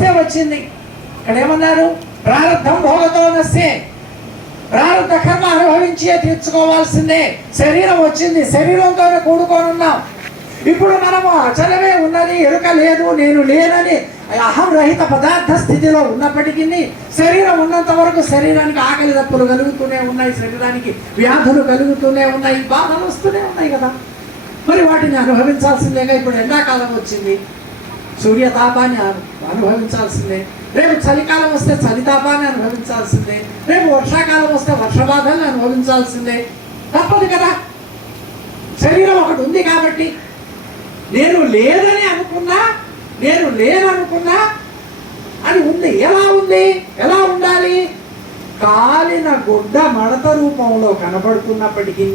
వస్తే వచ్చింది. ఇక్కడ ఏమన్నారు? ప్రారంధం భోగతో నస్తే, ప్రారంధ కర్మ అనుభవించే తీర్చుకోవాల్సిందే. శరీరం వచ్చింది, శరీరంతోనే కూడుకొని ఉన్నాం. ఇప్పుడు మనము అచలమే ఉన్నది, ఎరుక లేదు, నేను లేనని అహం రహిత పదార్థ స్థితిలో ఉన్నప్పటికీ శరీరం ఉన్నంత వరకు శరీరానికి ఆకలి దప్పులు కలుగుతూనే ఉన్నాయి, శరీరానికి వ్యాధులు కలుగుతూనే ఉన్నాయి, బాధలు వస్తూనే ఉన్నాయి కదా. మరి వాటిని అనుభవించాల్సిందేగా. ఇప్పుడు ఎండాకాలం వచ్చింది, సూర్యతాపాన్ని అనుభవించాల్సిందే. రేపు చలికాలం వస్తే చలితాపాన్ని అనుభవించాల్సిందే. రేపు వర్షాకాలం వస్తే వర్షబాధల్ని అనుభవించాల్సిందే. తప్పదు కదా. శరీరం ఒకటి ఉంది కాబట్టి. నేను లేదని అనుకున్నా, నేను లేననుకున్నా అని ఉంది. ఎలా ఉంది? ఎలా ఉండాలి? కాలిన గుడ్డ మడత రూపంలో కనబడుతున్నప్పటికీ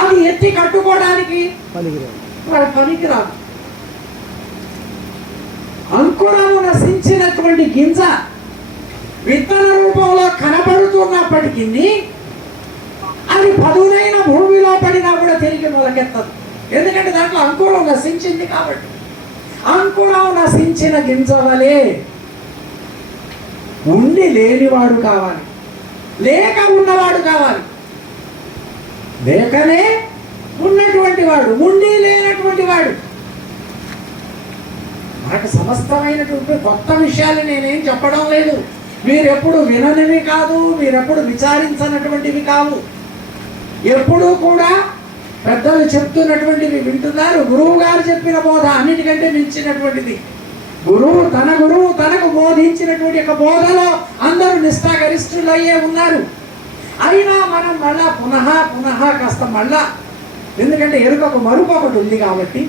అది ఎత్తి కట్టుకోవడానికి పనికిరాదు. అంకురము నశించినటువంటి గింజ విత్తన రూపంలో కనబడుతున్నప్పటికీ అది పదునైన భూమిలో పడినా కూడా తిరిగి మొలకెత్తదు. ఎందుకంటే దాంట్లో అంకురం నశించింది కాబట్టి. అంకురం నశించిన గింజ వలె ఉండి లేనివాడు కావాలి, లేక ఉన్నవాడు కావాలి. లేకనే ఉన్నటువంటి వాడు, ఉండి లేనటువంటి వాడు. మనకు సమస్తమైనటువంటి కొత్త విషయాలు నేనేం చెప్పడం లేదు. మీరెప్పుడు విననివి కాదు, మీరెప్పుడు విచారించనటువంటివి కావు. ఎప్పుడూ కూడా పెద్దలు చెప్తున్నటువంటివి వింటున్నారు. గురువు గారు చెప్పిన బోధ అన్నిటికంటే మించినటువంటిది. గురువు తనకు బోధించినటువంటి యొక్క బోధలో అందరూ నిష్ఠాగరిష్ఠులయ్యే ఉన్నారు. అయినా మనం మళ్ళా పునః కాస్త మళ్ళా, ఎందుకంటే ఎరుకకు మరుపు ఒకటి ఉంది కాబట్టి,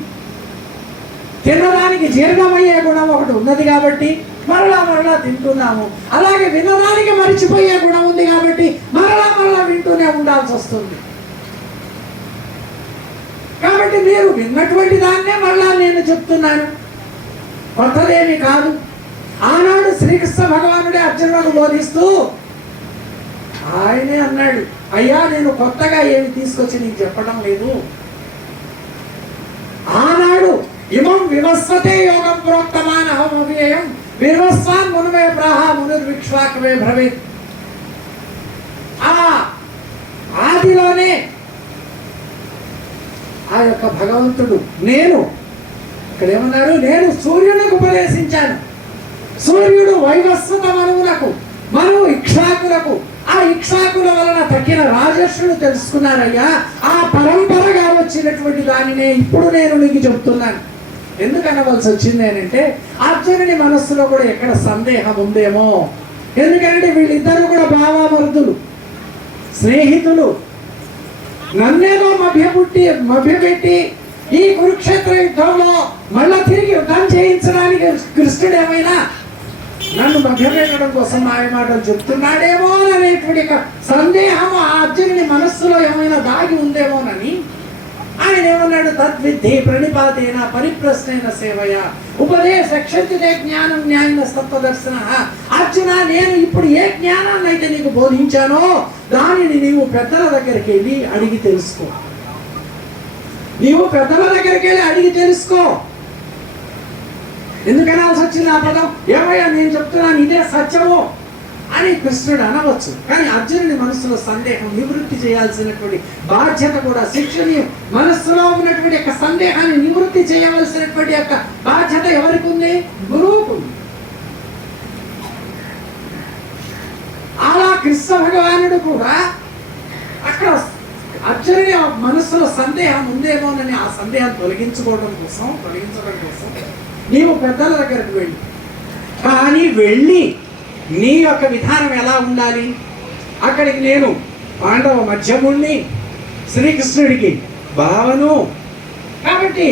తినడానికి జీర్ణమయ్యే గుణం ఒకటి ఉన్నది కాబట్టి మరలా తింటున్నాము. అలాగే వినడానికి మరిచిపోయే గుణం ఉంది కాబట్టి మరలా వింటూనే ఉండాల్సి వస్తుంది. కాబట్టి మీరు విన్నటువంటి దాన్నే మళ్ళా నేను చెప్తున్నాను, కొత్తదేమి కాదు. ఆనాడు శ్రీకృష్ణ భగవానుడే అర్జునుడు బోధిస్తూ ఆయనే అన్నాడు, అయ్యా నేను కొత్తగా ఏమి తీసుకొచ్చి నీకు చెప్పడం లేదు. ఆనాడు ఇమం వివస్వతే యోగం ప్రోక్తమాన్ అహం అవ్యయం వివస్వాన్ మునుమే ప్రాహ మునుర్విక్ష్వాకమే భ్రవేత్. ఆదిలోనే ఆ యొక్క భగవంతుడు నేను ఇక్కడ ఏమన్నారు? నేను సూర్యునికి ఉపదేశించాను. సూర్యుడు వైవస్వత మనువులకు, మనువు ఇక్ష్వాకులకు, ఆ ఇక్ష్వాకుల వలన తక్కిన రాజర్షులు తెలుసుకున్నారయ్యా. ఆ పరంపరగా వచ్చినటువంటి దానినే ఇప్పుడు నేను నీకు చెప్తున్నాను. ఎందుకనవలసి వచ్చింది అంటే అర్జునుడి మనస్సులో కూడా ఎక్కడ సందేహం ఉందేమో. ఎందుకంటే వీళ్ళిద్దరూ కూడా భావామరుదులు, స్నేహితులు. నన్నేదో మభ్యపెట్టి ఈ కురుక్షేత్ర యుద్ధంలో మళ్ళా తిరిగి యుద్ధం చేయించడానికి కృష్ణుడు ఏమైనా నన్ను మభ్యపెట్టడం కోసం ఆయన మాటలు చెప్తున్నాడేమో అనేటువంటి సందేహం ఆ అర్జునుడి మనస్సులో ఏమైనా దాగి ఉందేమోనని ఆయన ఏమన్నాడు? తద్విద్ధి ప్రణిపాతేన పరిప్రశ్నైన సేవయ ఉపదేశ క్షంతితే జ్ఞానం న్యాయ సత్వదర్శన. అర్జున, నేను ఇప్పుడు ఏ జ్ఞానాన్ని అయితే నీకు బోధించానో దానిని నీవు పెద్దల దగ్గరికి వెళ్ళి అడిగి తెలుసుకో. నీవు పెద్దల దగ్గరికి వెళ్ళి అడిగి తెలుసుకో. ఎందుకనాల్సి వచ్చింది ఆ పదం? ఏమయ్యా నేను చెప్తున్నాను ఇదే సత్యము అని కృష్ణుడు అనవచ్చు. కానీ అర్జునుడి మనస్సులో సందేహం నివృత్తి చేయాల్సినటువంటి బాధ్యత కూడా, శిక్షుని మనస్సులో ఉన్నటువంటి యొక్క సందేహాన్ని నివృత్తి చేయవలసినటువంటి యొక్క బాధ్యత ఎవరికి ఉంది? గురువుకు. అలా కృష్ణ భగవానుడు కూడా అక్కడ అర్జునుడి మనస్సులో సందేహం ఉందేమోనని ఆ సందేహం తొలగించడం కోసం నీవు పెద్దల దగ్గరకు వెళ్ళి, కానీ వెళ్ళి నీ యొక్క విధానం ఎలా ఉండాలి? అక్కడికి నేను పాండవ మధ్యముణ్ణి, శ్రీకృష్ణుడికి భావను కాబట్టి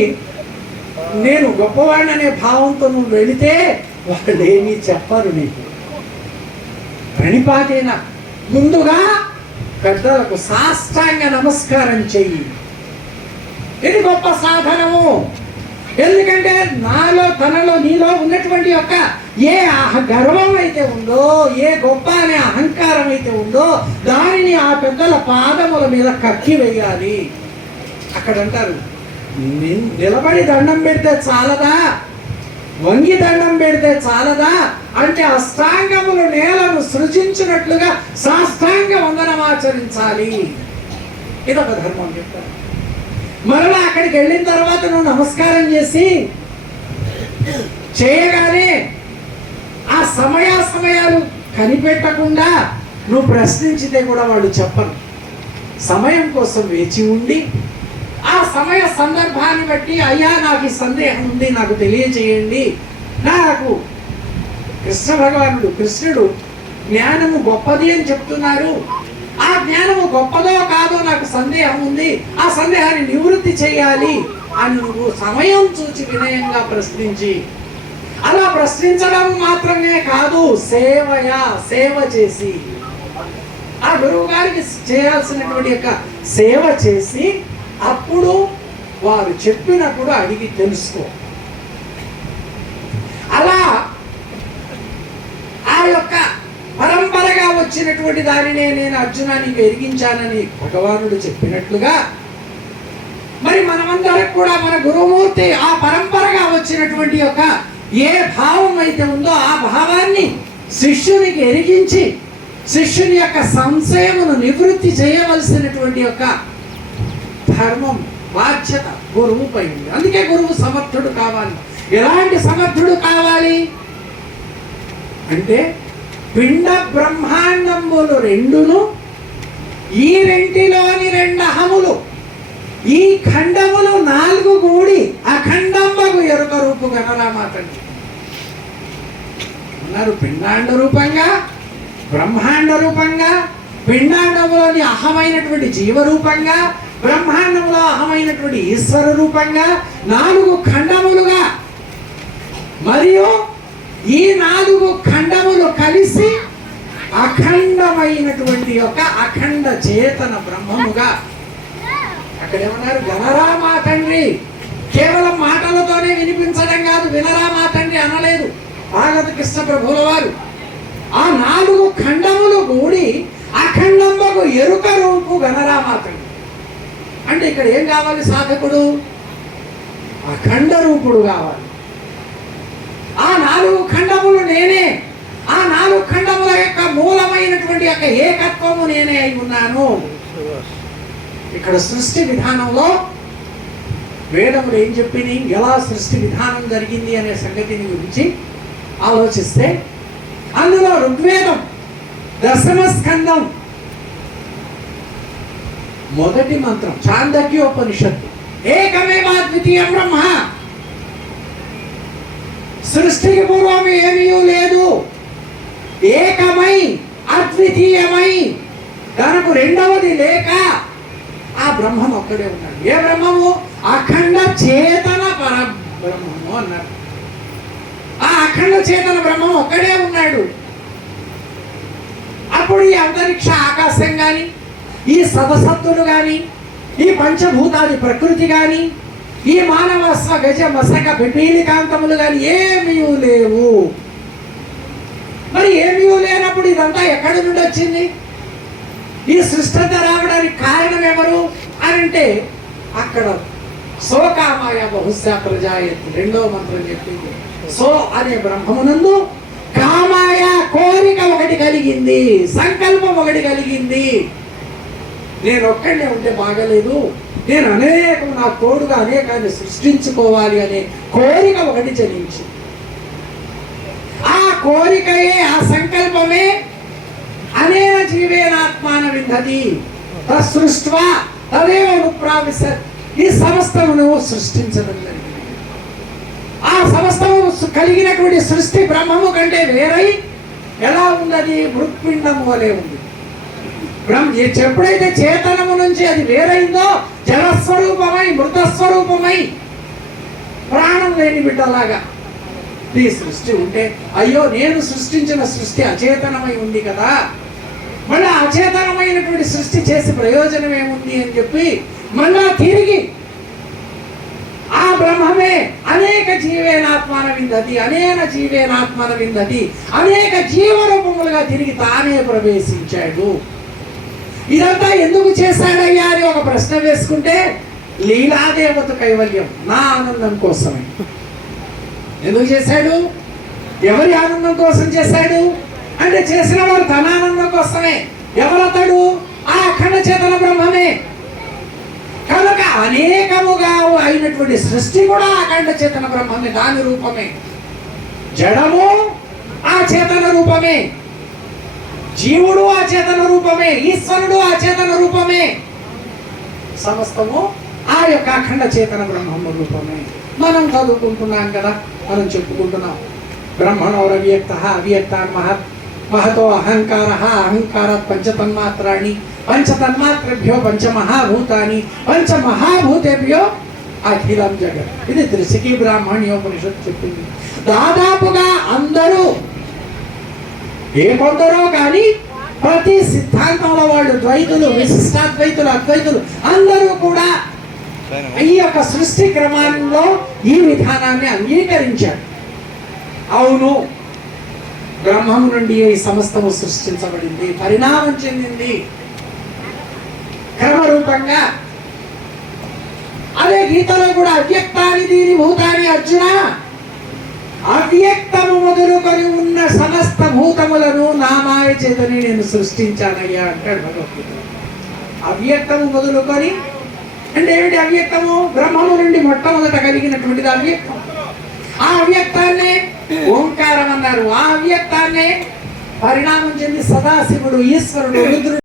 నేను గొప్పవాడిని అనే భావంతో నువ్వు వెళితే వాళ్ళేమీ చెప్పరు నీకు. ప్రణిపాతేన ముందుగా పెద్దలకు సాష్టాంగ నమస్కారం చెయ్యి. ఇది గొప్ప సాధనము. ఎందుకంటే తనలో నీలో ఉన్నటువంటి యొక్క ఏ గర్వం అయితే ఉందో, ఏ గొప్ప అనే అహంకారం అయితే ఉందో దానిని ఆ పెద్దల పాదముల మీద కక్కి వేయాలి. అక్కడ అంటారు, నిలబడి దండం పెడితే చాలదా? వంగి దండం పెడితే చాలదా అంటే అష్టాంగములు నేలను సృజించినట్లుగా సాష్టాంగ వందనం ఆచరించాలి. ఇదొక ధర్మం చెప్తారు. మరలా అక్కడికి వెళ్ళిన తర్వాత నువ్వు నమస్కారం చేసి చేయగానే ఆ సమయాలు కనిపెట్టకుండా నువ్వు ప్రశ్నించితే కూడా వాళ్ళు చెప్పరు. సమయం కోసం వేచి ఉండి ఆ సమయ సందర్భాన్ని బట్టి అయ్యా నాకు ఈ సందేహం ఉంది, నాకు తెలియచేయండి. నాకు కృష్ణుడు జ్ఞానము గొప్పది అని చెప్తున్నారు, ఆ జ్ఞానము గొప్పదో కాదో నాకు సందేహం ఉంది, ఆ సందేహాన్ని నివృత్తి చేయాలి అని నువ్వు సమయం చూచి వినయంగా ప్రశ్నించి, అలా ప్రశ్నించడం మాత్రమే కాదు, సేవ చేసి ఆ గురువు గారికి చేయాల్సినటువంటి యొక్క సేవ చేసి అప్పుడు వారు చెప్పినప్పుడు అడిగి తెలుసుకో. అలా ఆ యొక్క పరంపరగా వచ్చినటువంటి దానినే నేను అర్జున నీకు ఎరిగించానని భగవానుడు చెప్పినట్లుగా మరి మనమందరికి కూడా మన గురుమూర్తి ఆ పరంపరగా వచ్చినటువంటి యొక్క ఏ భావం అయితే ఉందో ఆ భావాన్ని శిష్యునికి ఎరిగించి శిష్యుని యొక్క సంశయమును నివృత్తి చేయవలసినటువంటి యొక్క ధర్మం బాధ్యత గురువుపై ఉంది. అందుకే గురువు సమర్థుడు కావాలి. ఎలాంటి సమర్థుడు కావాలి అంటే పిండ బ్రహ్మాండములు రెండును, ఈ రెంటిలోని రెండు అహములు, ఈ ఖండములు నాలుగు కూడి అఖండంబగు ఎరుక రూపు గణరామాతండి అన్నారు. పిండాండ రూపంగా, బ్రహ్మాండ రూపంగా, పిండాండములోని అహమైనటువంటి జీవరూపంగా, బ్రహ్మాండంలో అహమైనటువంటి ఈశ్వర రూపంగా, నాలుగు ఖండములుగా, మరియు ఈ నాలుగు ఖండములు కలిసి అఖండమైనటువంటి యొక్క అఖండ చేతన బ్రహ్మముగా. అక్కడ ఏమన్నారు? గణరామా తండ్రి. కేవలం మాటలతోనే వినిపించడం కాదు, వినరామా తండ్రి అనలేదు భాగవత కృష్ణ ప్రభువుల వారు. ఆ నాలుగు ఖండములు కూడి అఖండంబకు ఎరుక రూపు గణరామా తండ్రి. అంటే ఇక్కడ ఏం కావాలి సాధకుడు? అఖండ రూపుడు కావాలి. ఆ నాలుగు ఖండములు నేనే, ఆ నాలుగు ఖండముల యొక్క మూలమైనటువంటి యొక్క ఏకత్వము నేనే అయి ఉన్నాను. ఇక్కడ సృష్టి విధానంలో వేదములు ఏం చెప్పినాయి, ఎలా సృష్టి విధానం జరిగింది అనే సంగతిని గురించి ఆలోచిస్తే అందులో ఋగ్వేదం 10వ స్కందం మొదటి మంత్రం చాందక్యోపనిషత్తు ఏకమేవా ద్వితీయం బ్రహ్మ. సృష్టికి పూర్వం ఏమీ లేదు, ఏకమై అద్వితీయమై తనకు రెండవది లేక ఆ బ్రహ్మం ఒక్కడే ఉన్నాడు. ఏ బ్రహ్మము? అఖండ చేతన పరబ్రహ్మము అన్నారు. ఆ అఖండ చేతన బ్రహ్మం ఒక్కడే ఉన్నాడు. అప్పుడు ఈ అంతరిక్ష ఆకాశం కానీ, ఈ సదసత్తులు కానీ, ఈ పంచభూతాది ప్రకృతి కానీ, ఈ మానవ స్వ గజ మసక పిపీలికాంతములు కానీ ఏమీ లేవు. మరి ఏమీ లేనప్పుడు ఇదంతా ఎక్కడి నుండి వచ్చింది? ఈ సృష్టి రావడానికి కారణం ఎవరు అని అంటే అక్కడ సోకామాయ బహుశా ప్రజాయత్ 2వ మంత్రం చెప్పింది. సో అనే బ్రహ్మమునందు కామాయ కోరిక ఒకటి కలిగింది, సంకల్పం ఒకటి కలిగింది. నేను ఒక్కడే ఉంటే బాగలేదు, నేను నా తోడుగా అనేకాన్ని సృష్టించుకోవాలి అనే కోరిక ఒకటి జనించింది. ఆ కోరికయే, ఆ సంకల్పమే అనేన జీవేనాత్మాన విందతి తసృష్ట్వా తదేవ అనుప్రావిశత్. ఈ సమస్తమును సృష్టించడం జరిగింది. ఆ సమస్తము కలిగినటువంటి సృష్టి బ్రహ్మము కంటే వేరై ఎలా ఉన్నది? మృత్పిండము వలె ఉంది. ఎప్పుడైతే చేతనము నుంచి అది వేరైందో జలస్వరూపమై మృతస్వరూపమై ప్రాణం లేని బిడ్డలాగా ఈ సృష్టి ఉంటే, అయ్యో నేను సృష్టించిన సృష్టి అచేతనమై ఉంది కదా, మళ్ళీ అచేతనమైనటువంటి సృష్టి చేసి ప్రయోజనం ఏముంది అని చెప్పి మళ్ళా తిరిగి ఆ బ్రహ్మమే అనేక జీవేనాత్మన విందతి, అనేక జీవేనాత్మన విందతి, అనేక జీవరూపములుగా తిరిగి తానే ప్రవేశించాడు. ఇదంతా ఎందుకు చేశాడయ్యా అని ఒక ప్రశ్న వేసుకుంటే లీలాదేవత కైవల్యం, నా ఆనందం కోసమే. ఎందుకు చేశాడు? ఎవరి ఆనందం కోసం చేశాడు అంటే చేసిన వారు తన ఆనందం కోసమే. ఎవరతడు? ఆ అఖండ చేతన బ్రహ్మమే. కనుక అనేకముగా అయినటువంటి సృష్టి కూడా అఖండ చేతన బ్రహ్మమే, దాని రూపమే. జడము ఆ చేతన రూపమే, జీవుడు ఆ చేతన రూపమే, ఈశ్వరుడు ఆ చేతన రూపమే, సమస్తము ఆ యొక్క అఖండ చేతన బ్రహ్మము రూపమే. మనం చదువుకుంటున్నాం కదా, మనం చెప్పుకుంటున్నాం. బ్రహ్మణోరవ్యక్త అవ్యక్తాన్ మహతో అహంకార అహంకారాత్ పంచతన్మాత్రాణి పంచతన్మాత్రేభ్యో పంచమహాభూతాని పంచమహాభూతేభ్యో అఖిలం జగత్. ఇది త్రిశిఖి బ్రాహ్మణ్యోపనిషత్తు చెప్పింది. దాదాపుగా అందరూ, ఏ కొందరో కానీ ప్రతి సిద్ధాంతంలో వాళ్ళు ద్వైతులు, విశిష్టాద్వైతులు, అద్వైతులు అందరూ కూడా ఈ యొక్క సృష్టి క్రమంలో ఈ విధానాన్ని అంగీకరించారు. అవును, బ్రహ్మము నుండి ఈ సమస్తము సృష్టించబడింది, పరిణామం చెందింది క్రమరూపంగా. అదే గీతలో కూడా అవ్యక్తాని దీని భూతాని అర్జున, అవ్యక్తము మొదలుకొని ఉన్న సమస్త భూతములను నా మాయ చేతని నేను సృష్టించానయ్యా అంటాడు భగవద్గీత. అవ్యక్తము మొదలుకొని అంటే ఏమిటి? అవ్యక్తము బ్రహ్మము నుండి మొట్టమొదట కలిగినటువంటిది అవ్యక్తం. ఆ అవ్యక్తాన్నే ఓంకారం అన్నారు. ఆ అవ్యక్తాన్నే పరిణామం చెంది సదాశివుడు, ఈశ్వరుడు, రుద్రుడు